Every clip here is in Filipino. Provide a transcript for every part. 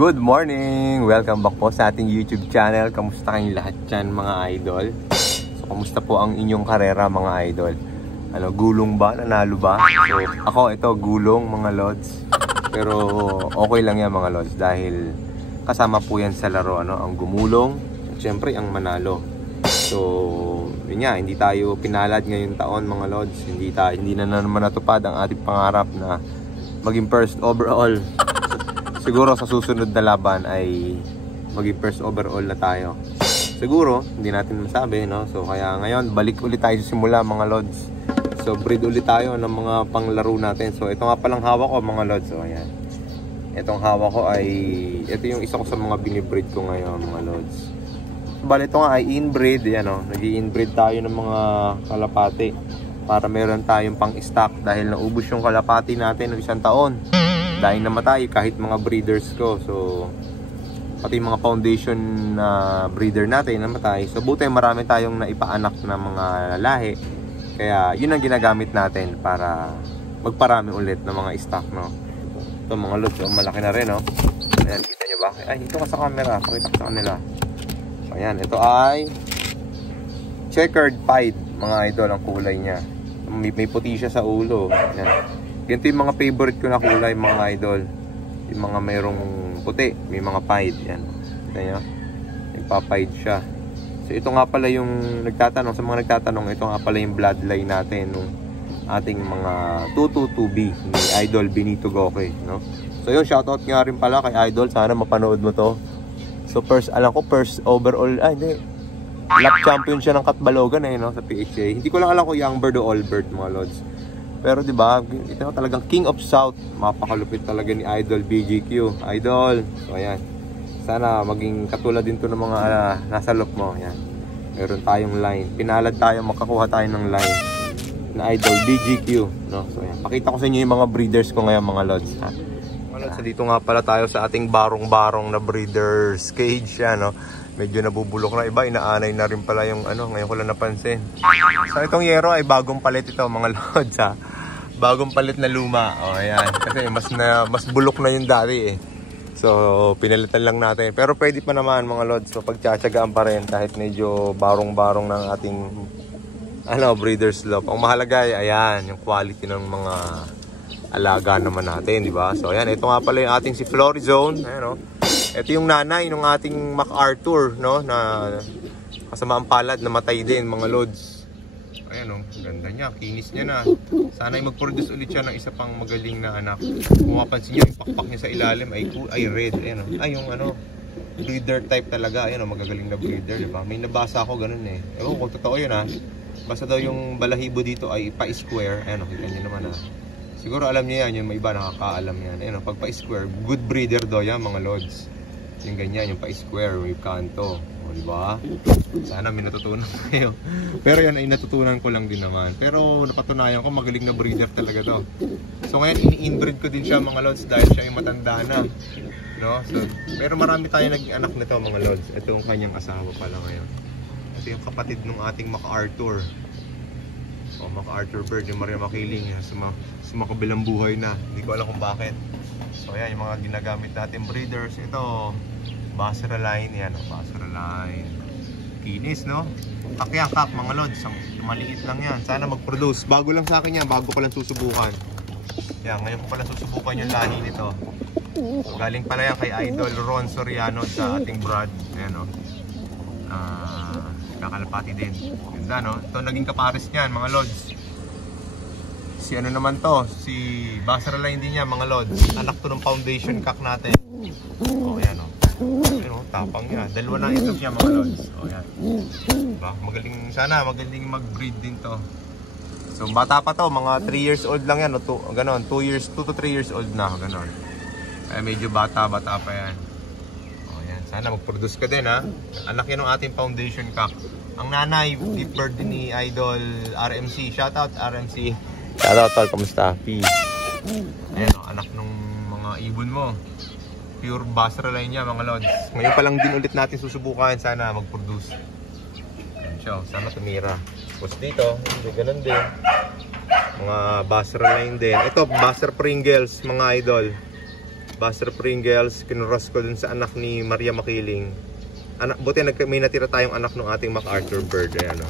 Good morning! Welcome back po sa ating YouTube channel. Kamusta kayong lahat dyan mga idol? So, kamusta po ang inyong karera mga idol? Ano, gulong ba? Nanalo ba? So, ako ito, gulong mga lods. Pero okay lang yan mga lods dahil kasama po yan sa laro, ano? Ang gumulong at syempre ang manalo. So, yun nga, hindi tayo pinalad ngayong taon mga lods. Hindi na naman natupad ang ating pangarap na maging first overall. Siguro sa susunod na laban ay maging first overall na tayo. Siguro, hindi natin masabi, no? So kaya ngayon, balik ulit tayo sa simula mga lods. So breed ulit tayo ng mga panglaro natin. So ito nga palang hawak ko mga lods. So ayan. Itong hawak ko ay, ito yung isa ko sa mga binibreed ko ngayon mga lods. So bali ito nga ay inbreed. Ayan o, nag-i-inbreed tayo ng mga kalapati para meron tayong pang-stock dahil naubos yung kalapati natin ng isang taon. Dahil namatay kahit mga breeders ko. So pati mga foundation na breeder natin namatay. So buti marami tayong naipaanak na mga lahi. Kaya yun ang ginagamit natin para magparami ulit ng mga stock, no. Ito mga lods, malaki na rin, no. Ayan, kita nyo ba? Ay, ito ka sa camera, pakita ko sa kanila. So ayan, ito ay checkered pied mga idol ang kulay niya. May puti siya sa ulo. Ayan. Ganito yung mga favorite ko na kulay mga idol. Yung mga mayroong puti, may mga pied. Yan. Kita nyo? Nagpa-pied siya. So ito nga pala yung nagtatanong, sa mga nagtatanong, ito nga pala yung bloodline natin nung ating mga 222B ni Idol Benito Goque, no? So yun, shoutout nga rin pala kay Idol. Sana mapanood mo to. So first, alam ko first overall, hindi. Lap champion siya ng Katbalogan no, sa PHA. Hindi ko lang alam kung young bird o old bird mga lods. Pero di ba, ito talagang King of South. Mapakalupit talaga ni Idol BGQ. Idol. So ayan. Sana maging katulad din to ng mga nasa loop mo. Ayan. Meron tayong line. Pinalad tayo, makakuha tayo ng line na Idol BGQ, no? So ayan. Pakita ko sa inyo yung mga breeders ko ngayon mga lods, ha? Mga lods, dito nga pala tayo sa ating barong-barong na breeders cage, no? Medyo nabubulok na iba, inaanay na rin pala yung ano, ngayon ko lang napansin. So itong yero ay bagong palit ito mga lods, ha. Bagong palit na luma. O ayan, kasi mas bulok na yung dati eh. So pinalitan lang natin. Pero pwede pa naman mga lods. So pagtsatsagaan pa rin kahit medyo barong-barong ng ating breeders love. Ang mahalaga ay ayan, yung quality ng mga alaga naman natin, di ba? So ayan, ito nga pala yung ating si Florizone. Ayan o. Ito yung nanay ng ating MacArthur, no, na kasamaan palad, namatay din mga lods. Ayan o, ganda niya, kinis niya na. Sana ay mag-produce ulit siya ng isa pang magaling na anak. Kung mapansin niyo, yung pakpak niya sa ilalim ay red. Ayan o, ay yung breeder type talaga. Ayan o, magagaling na breeder, diba? May nabasa ako ganun eh. Ewan kung totoo yun ha. Basta daw yung balahibo dito ay pa-square. Ayan o, kita niyo naman ha. Siguro alam niya yan, yung may iba nakakaalam yan. Ayan o, pag pa-square, good breeder daw yan mga lods. Yung ganyan, yung pa-square, may kanto. O, diba? Sana may natutunan kayo. Pero yan ay natutunan ko lang din naman. Pero napatunayan ko, magaling na breeder talaga to. So ngayon, ini-inbreed ko din siya mga lods dahil siya ay matanda na. No? So, pero marami tayo naging anak nito mga lods. Ito yung kanyang asawa pala ngayon. Ito yung kapatid ng ating MacArthur. O, MacArthur bird, yung Maria Makiling. Sumakabilang buhay na. Hindi ko alam kung bakit. So ayan, yung mga ginagamit natin breeders. Ito, Baseraline. Yan, Baseraline. Kinis, no? Kakyak mga lods. Maliit lang yan. Sana mag-produce. Bago lang sa akin yan. Bago ko lang susubukan. Yan, ngayon ko pala susubukan yung lahi nito. So, galing pala yan kay Idol Ron Soriano sa ating Brad. Ayan, no? Kakalapati din. Ganda, no? Ito naging kapares niyan mga lods. Si ano naman to, si Baseraline din niya mga lods. Anak to ng foundation cock natin. O yan o. Ayan o, tapang niya. Dalawa na itlog niya mga lods. O yan. Diba? Magaling, sana magaling mag-breed din to. So bata pa to, mga 3 years old lang yan. O, ganon, 2 to 3 years old na. Ganon. Kaya medyo bata pa yan. O yan, sana mag-produce ka din ha. Anak yan ng ating foundation cock. Ang nanay, deep bird din ni Idol RMC. Shoutout RMC. Shoutout tol, kamusta? Peace. Ayan o, anak nung mga ibon mo. Pure Baseraline niya mga lods. Ngayon pa lang din ulit natin susubukan. Sana mag-produce. Ayan siya, sana tumira. Tapos dito, hindi ganun din. Mga Baseraline din. Ito, Baser Pringles mga idol. Buster Pringles, kinuros ko dun sa anak ni Maria Makiling. Buti may natira tayong anak ng ating MacArthur bird. Ayan o.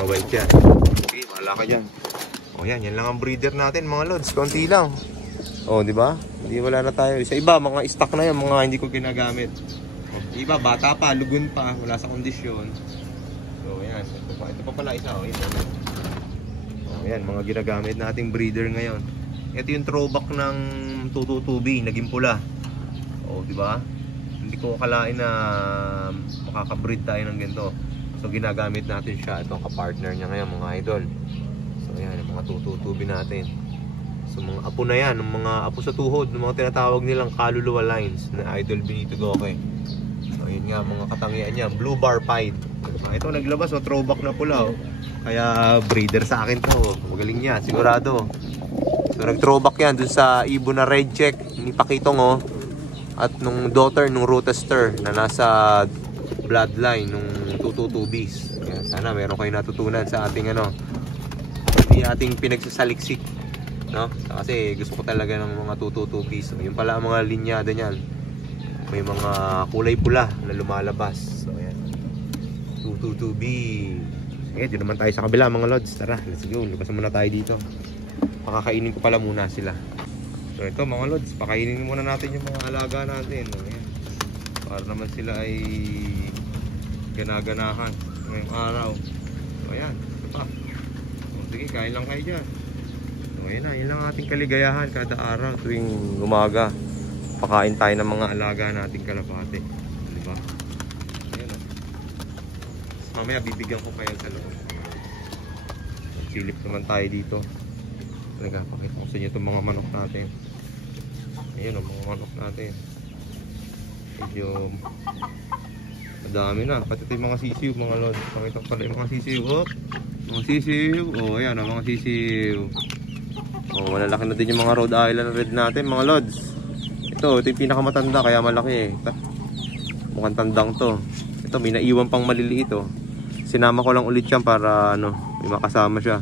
Mabait yan. Okay, wala ka dyan. O yan, yan lang ang breeder natin mga lods. Konti lang. O, di ba? Hindi, wala na tayo. Sa iba, mga stock na yan, mga hindi ko ginagamit. O, iba, bata pa, lugun pa, wala sa kondisyon. So, yan. Ito pa pala isa. O, yan, mga ginagamit nating breeder ngayon. Ito yung throwback ng 222B, naging pula. O, di ba? Hindi ko akalain na makaka-breed tayo ng ganito. So, ginagamit natin siya. Ito ang kapartner niya ngayon, mga idol. So, yan, yung mga 222B natin. So, mga apo na yan, mga apo sa tuhod, mga tinatawag nilang kaluluwa lines na Idol Benito Goque. So, yun nga, mga katangian niya, blue bar pied. Ito, naglabas, throwback na pula. Kaya, breeder sa akin to. Magaling niya, sigurado. So, nag-throwback yan dun sa ibon na red check ni Pakitong, at nung daughter nung Rootester na nasa bloodline nung 222Bs. Kaya, sana meron kayo natutunan sa ating ating pinagsasaliksik. No? Kasi gusto ko talaga ng mga 222Bs. Yung pala ang mga linyada niyan. May mga kulay pula na lumalabas. So ayan. 222B. Sige, di naman tayo sa kabila mga lods. Tara, let's go. Labas muna tayo dito. Pakakainin ko pala muna sila. So ito mga lods, pakainin muna natin yung mga alaga natin. Ayan. Para naman sila ay ganaganahan ngayong araw. So ayan, ito pa. So, sige, kain lang kayo dyan. So, yun na, yun lang ating kaligayahan kada araw tuwing umaga. Pakain tayo ng mga alaga nating kalapate. Diba? Ayan o. Mamaya bibigyan ko kayo sa loob. Silip naman tayo dito. Nagpapakita ko sa inyo itong mga manok natin. Ayan o, mga manok natin. Medyo madami na. Pati ito yung mga sisiw mga lord. Pakita ko pala yung mga sisiw. Oh, mga sisiw. Oh, ayan o, mga sisiw. Oh, malalaki na din yung mga Rhode Island Red natin mga lods. Ito yung pinakamatanda kaya malaki mukhang tandang to. Ito may naiwan pang maliliit Sinama ko lang ulit yan para may makasama siya.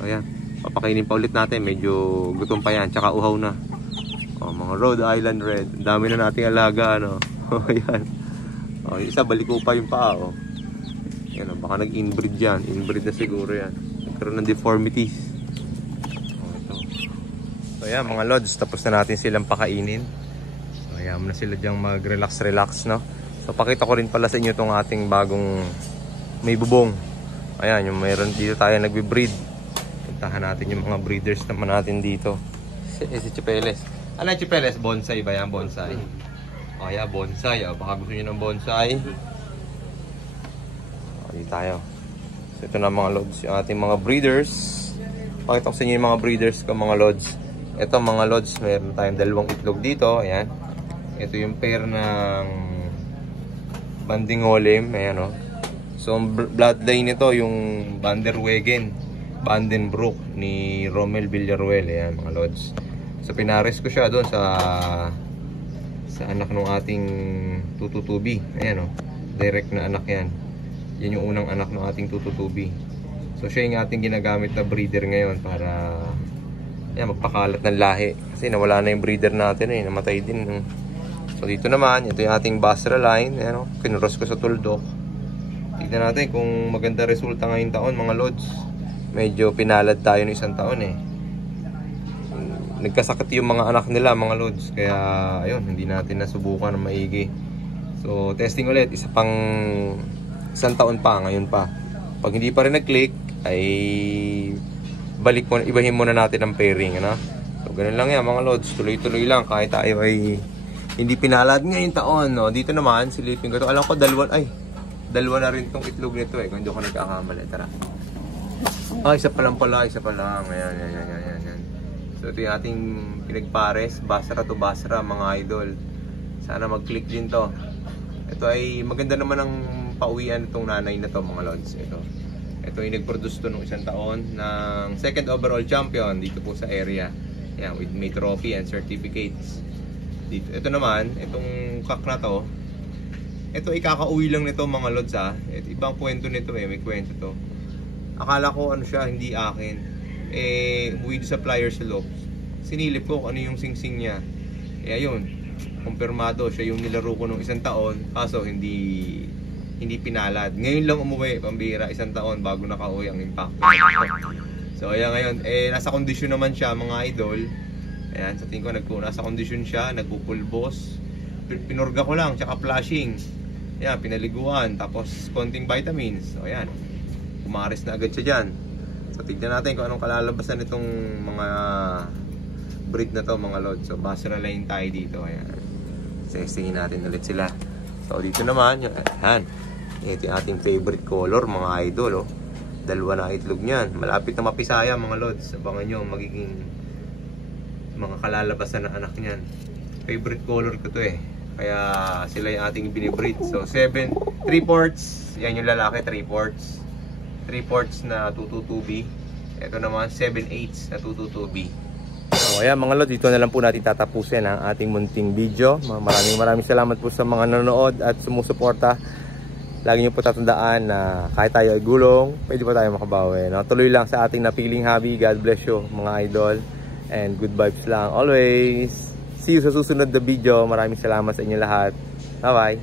So ayan, papakainin pa ulit natin. Medyo gutom pa yan, tsaka uhaw na. Oh, mga Rhode Island Red. Dami na nating alaga Oh, ayan. Oh, yung isa baliko pa yung paa Ayan, baka nag-inbreed yan. Inbreed na siguro yan. Nagkaroon ng deformities. So ayan mga lods, tapos na natin silang pakainin. So ayan na sila dyang mag-relax no. So pakita ko rin pala sa inyo itong ating bagong may bubong. Ayan, yung mayroon dito tayo nagbe-breed. Puntahan natin yung mga breeders naman natin dito. Si Chipeles. Ano yung Chipeles? Bonsai ba yan? Bonsai. O yeah, bonsai. Baka gusto nyo ng bonsai. O, dito tayo. So ito na mga lods, yung ating mga breeders. Pakita ko sa inyo yung mga breeders ko mga lods. Ito mga lods, meron tayong dalawang itlog dito. Ayan. Ito yung pair ng Bandingolim. Ayan So, bloodline nito yung Vandenbroek ni Romel Villaruel. Ayan mga lods. So, pinares ko siya doon sa anak ng ating 222B. Ayan Direct na anak yan. Yan yung unang anak ng ating 222B. So, siya yung ating ginagamit na breeder ngayon para magpakalat ng lahi. Kasi nawala na yung breeder natin namatay din. So dito naman, ito yung ating Basra line. Kinuros ko sa tuldok. Tignan natin kung maganda resulta ngayong taon mga lods. Medyo pinalad tayo ng isang taon Nagkasakit yung mga anak nila mga lods. Kaya ayun, hindi natin nasubukan ng maigi. So testing ulit, isang taon pa, ngayon pa. Pag hindi pa rin nag-click ay balik mo, ibahin muna natin ang pairing, So, ganun lang yan mga lods. Tuloy-tuloy lang kahit tayo ay hindi pinalad ngayong taon, Dito naman, silipin ko to. Alam ko, dalawa na rin tong itlog nito, kung hindi ko nagkakamali. Tara. Isa pa lang pala, isa pa lang. Ayan. So, ito yung ating pinagpares. Basra to Basra, mga idol. Sana mag-click din to. Ito ay maganda naman ang pauwian itong nanay na to, mga lods. Ito ay nag-produce to nung isang taon ng second overall champion dito po sa area. Yan, with may trophy and certificates. Dito. Ito naman, itong kak na to, ito ay kakauwi lang nito mga lods Ito, ibang kwento nito may kwento to. Akala ko siya, hindi akin. With supplier sa loob. Sinilip ko kung ano yung singsing niya. Eh ayun, kumpirmado siya yung nilaro ko nung 1 taon, kaso hindi pinalad. Ngayon lang umuwi, pambira, 1 taon bago nakauwi ang impact. So ayan ngayon, nasa kondisyon naman siya mga idol. Ayan, sa tingin ko nasa kondisyon siya, nagpupulbos. Pinurga ko lang, tsaka flashing. Ayan, pinaliguan, tapos konting vitamins. So ayan, umaris na agad siya dyan. So tignan natin kung anong kalalabasan nitong mga breed na to mga lods. So basura line tayo dito. Ayan, testingin natin ulit sila. So dito naman, ayan, ito yung ating favorite color mga idol. Oh. 2 na itlog niyan. Malapit na mapisaya mga lods. Abangan nyo magiging mga kalalabasan ng anak niyan. Favorite color ko to eh. Kaya sila yung ating binibreed. So 3 ports. Yan yung lalaki, 3 ports. 3 ports na 222B. Ito naman 7/8 na 222B. So ayan mga lods, dito na lang po natin tatapusin ang ating munting video. Maraming salamat po sa mga nanonood at sumusuporta. Lagi niyo po tatandaan na kahit tayo ay gulong, pwede pa tayo makabawi. No? Tuloy lang sa ating napiling hobby. God bless you mga idol. And good vibes lang always. See you sa susunod na video. Maraming salamat sa inyo lahat. Bye bye.